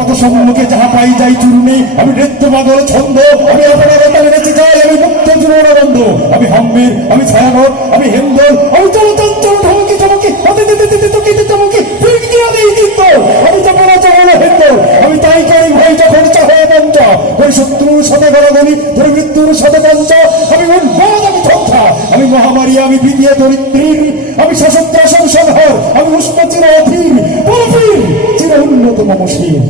পথ সম্মুখে যাহা পাই যাই চূর্ণে, আমি নৃত্য পাগল ছন্দ, আমি আপনার তালে নেচে যাই, আমি মুক্ত জীবনানন্দ, আমি হাম্মের, আমি ছায়ানট, আমি হেন্দল, আমি চলচঞ্চল ঢমকি চমকি চমকি আমি চপলা চপলা হেন্দল, আমি তাই করি ভাই যখন চাহে মঞ্চা, ওই শত্রুর সাথে গড়াগড়ি, তোর মৃত্যুর সাথে পঞ্চা, আমি উন্মাদ, আমি ধ্বংসা, আমি মহামারী, আমি বিদ্যা দরিদ্রীর, আমি শাসক সংসার, আমি উষ্ণ চির অধীর, চির উন্নত মমশীল,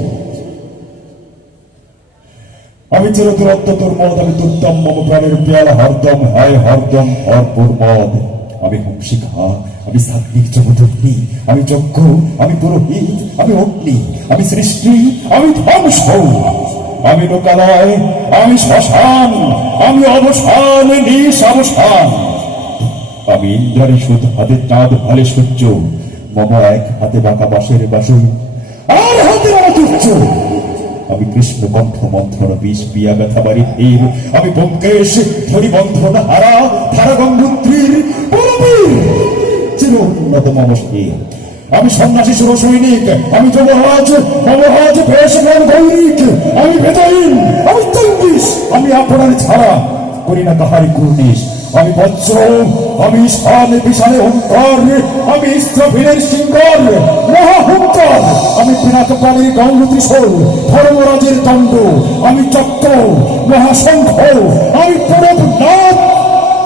আমি চির দূরত্ব তোর মদ, আমি দুর্দম মম প্রাণের পেয়ালা হরদম, হায় হরদম ভরপুর মদ, আমি হংসিকা, আমি সাত্বিক জগদগ্নি, আমি যজ্ঞ, আমি পুরোহিত, আমি অগ্নি, আমি সৃষ্টি, আমি ধ্বংস, আমি লোকালয়, আমি শ্মশান, আমি অবসান, নিঃসাবসান, আমি ইন্দ্রাণী সুদ হাতে চাঁদ ভালে সূর্য, মম এক হাতে বাঁকা বাঁশের বাসু, আর হাতে আমার তুচ্ছ, আমি কৃষ্ণ কণ্ঠ মন্থন বিষ পিয়া ব্যথা বাড়ি ধীর, আমি ব্যোমকেশ ধরি বন্ধন হারা ধারা গঙ্গোত্রীর চির উন্নত মমশীল, আমি সন্ন্যাসী সুর সৈনিক, আমি যুবরাজ মমরাজ ভেষমান গৈরিক, আমি বেদাইন, আমি চঙ্গিস, আমি আপনার ছাড়া করি না কাহারি কুর্নিশ, আমি বজ্র, আমি শানে বিশালে হুঙ্কার, আমি ইস্রাফিলের সিংহর মহাহুঙ্কার, আমি পিনাক প্রাণীর গঙ্গ ত্রিশূল ধর্মরাজের দণ্ড, আমি চক্র মহাশঙ্খ, আমি প্রণবনাথ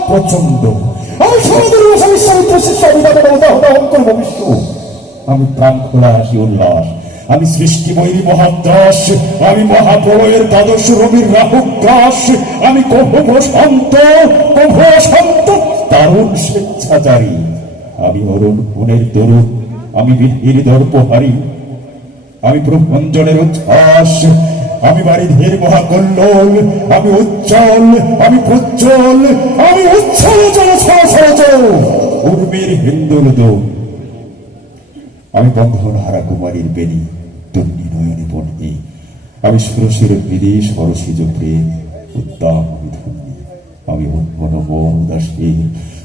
প্রচন্ড, আমি সমাজের বিশ্বামিত্র শিষ্য অভিভাবক উদাহরণ ভবিষ্য, আমি প্রাণ খোলা হাসি উল্লাস, আমি সৃষ্টি বৈরী মহাদাস, আমি মহাপ্রলয়ের দ্বাদশ রবির রাহুক গ্রাস, আমি কভব শান্ত দারুণ স্বেচ্ছাচারী, আমি অরুণ গুণের তরুণ, আমি বিধির দর্পহারী, আমি প্রভঞ্জনের উচ্ছ্বাস, আমি বারিধির মহাকল্লোল, আমি উজ্জ্বল, আমি প্রজ্জ্বল, আমি উচ্ছল জল সরচল উর্মির হিন্দুল দোল, আমি বন্ধন হারা কুমারীর বেণী তন্নি নয়নে বন্যে, আমি সুরসের বিধি সরসিজ প্রেম উদ্দাম আমি ধন্যী, আমি উন্মন দাসী,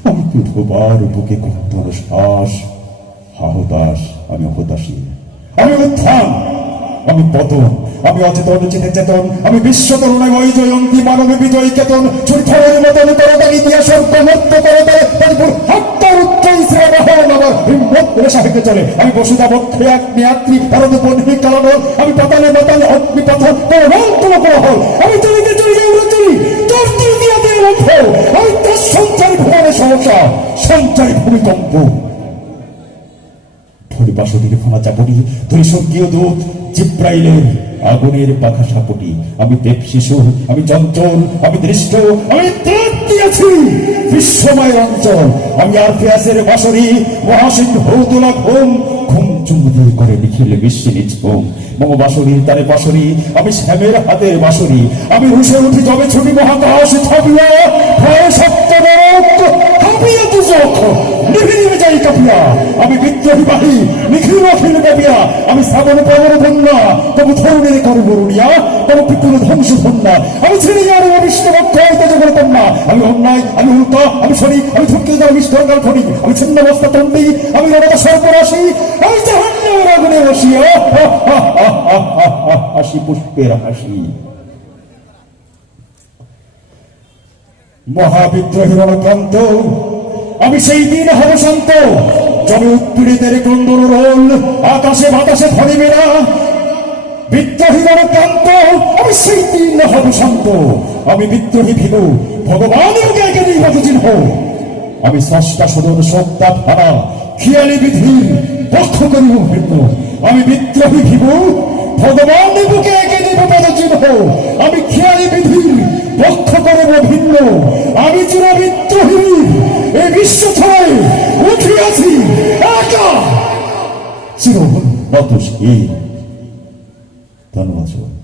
আমি পৃথবার বুকে ক্রন্দন শ্বাস হাহতাস, আমি অহতাসী, আমি উত্থান, আমি পতন, আমি অচেতন চেতে চেতন, আমি বিশ্ব তরুণায় ওই জয়ন্তী মানবে বিজয়ী কেতন, ছুটফলের মতন করতাল ইতিহাস প্রমত্ত করতাল হত্যার উচ্চ ইসরাম আমার হিম্মত সাহিত্যে চলে, আমি বসুধা বক্ষে এক নেয়াত্রী ভারত বন্ধী কারণ, আমি পাতালে পাতালে অগ্নি পাথর পরবন্তম প্রহল, আমি চলিতে চলিতে উড়ে চলি চর্চি দিয়াতে লক্ষ, আমি তার সঞ্চারী ভুবনে সমস্যা, সঞ্চারী ভূমিকম্প, ধরি বাসুদীর ফোনা চাপটি, ধরি স্বর্গীয় দূত জিব্রাইলের আগুনের পাখা সাপটি, আমি দেব শিশু, আমি চঞ্চল, আমি দৃষ্ট, আমি ত্রাণ দিয়েছি বিশ্বময় অঞ্চল, আমি আরফিয়াসের বাঁশরি মহাসিংহ তুলা ঘুম ঘুম চুমুদি করে লিখিলে বিশ্বে নিজ ঘুম, মম বাঁশরির তারে বাঁশরি, আমি শ্যামের হাতের বাঁশরি, আমি রুশে উঠি যবে ছুটি মহাকাশ ছাপিয়া, ভয়ে সত্য নরক হাঁপিয়া দুজক নিভে নিভে যাই কাঁপিয়া, আমি বিদ্রোহী বাহী নিখিল অখিল কাঁপিয়া, আমি শ্রাবণ পবন বন্যা তবু ধরুণের করু বরুণিয়া, তবু পিপুর ধ্বংস ধন্যা, আমি ছিড়ি আর বিষ্ণুভক্ত হইতে জগর কন্যা, আমি অন্যায়, আমি উল্কা, আমি শনি, আমি ঠুকিয়ে যাও বিষ্ণুর ফণি, আমি ছিন্নবস্তা তন্ডী, আমি রবতা সর্পরাশি, আমি জাহান্নামের আগুনে বসিয়া হাসি পুষ্পের হাসি, মহাবিদ্রোহী রণক্রান্ত, আমি সেই দিন হব শান্ত, যবে উৎপীড়িতের ক্রন্দন রোল আকাশে বাতাসে ধরিবে না, বিদ্রোহী রণক্রান্ত, আমি সেই দিন হব শান্ত, আমি বিদ্রোহী ভীম ভগবানের জ্ঞাকে নির্বাচ চিহ্ন, আমি স্রষ্টা সদন সত্তা ভাড়া খেয়ালি বিধির পক্ষ করিব ভিন্ন, আমি বিদ্রোহী ভীম ভগবানের বুকে একে নির্বাচ চিহ্ন, আমি খেয়ালি বিধির পক্ষ করব ভিন্ন, আমি চির বিদ্রোহী এই বিশ্ব ছড়ায় উঠিয়াছি একা চির উন্নত। ধন্যবাদ।